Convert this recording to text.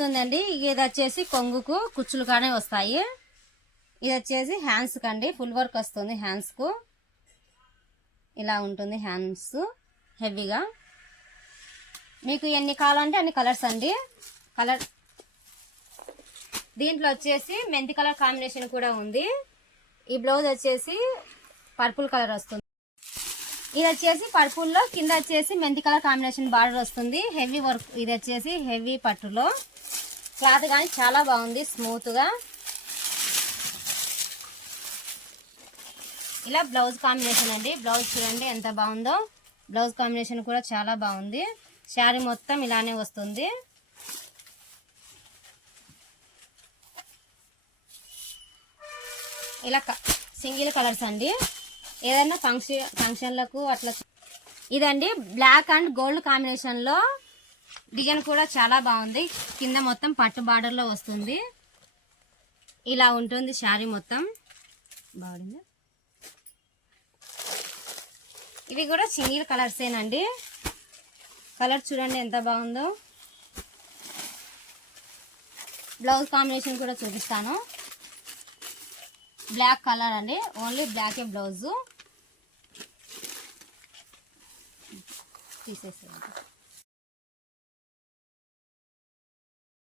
వస్తుందండి. ఇది వచ్చేసి కొంగుకు కుచ్చులు కానీ వస్తాయి. ఇది వచ్చేసి హ్యాండ్స్ కండి, ఫుల్ వర్క్ వస్తుంది. హ్యాండ్స్ కు ఇలా ఉంటుంది. హ్యాండ్స్ హెవీగా. మీకు ఎన్ని కావాలంటే అన్ని కలర్స్ అండి. కలర్ దీంట్లో వచ్చేసి మెంతి కలర్ కాంబినేషన్ కూడా ఉంది. ఈ బ్లౌజ్ వచ్చేసి పర్పుల్ కలర్ వస్తుంది. ఇది వచ్చేసి పర్పుల్లో కింద వచ్చేసి మెంతి కలర్ కాంబినేషన్ బార్డర్ వస్తుంది. Heavy work. ఇది వచ్చేసి హెవీ పట్టులో క్లాత్ కానీ చాలా బాగుంది, స్మూత్గా. ఇలా బ్లౌజ్ కాంబినేషన్ అండి. బ్లౌజ్ చూడండి ఎంత బాగుందో. బ్లౌజ్ కాంబినేషన్ కూడా చాలా బాగుంది. శారీ మొత్తం ఇలానే వస్తుంది. ఇలా సింగిల్ కలర్స్ అండి. ఏదైనా ఫంక్షన్లకు అట్లా. ఇదండి బ్లాక్ అండ్ గోల్డ్ కాంబినేషన్లో డిజైన్ కూడా చాలా బాగుంది. కింద మొత్తం పట్టు బార్డర్లో వస్తుంది. ఇలా ఉంటుంది శారీ మొత్తం. బాగుంది. ఇవి కూడా సింగిల్ కలర్సేనండి. కలర్ చూడండి ఎంత బాగుందో. బ్లౌజ్ కాంబినేషన్ కూడా చూపిస్తాను. బ్లాక్ కలర్ అండి, ఓన్లీ బ్లాకే బ్లౌజు తీసేసేయండి.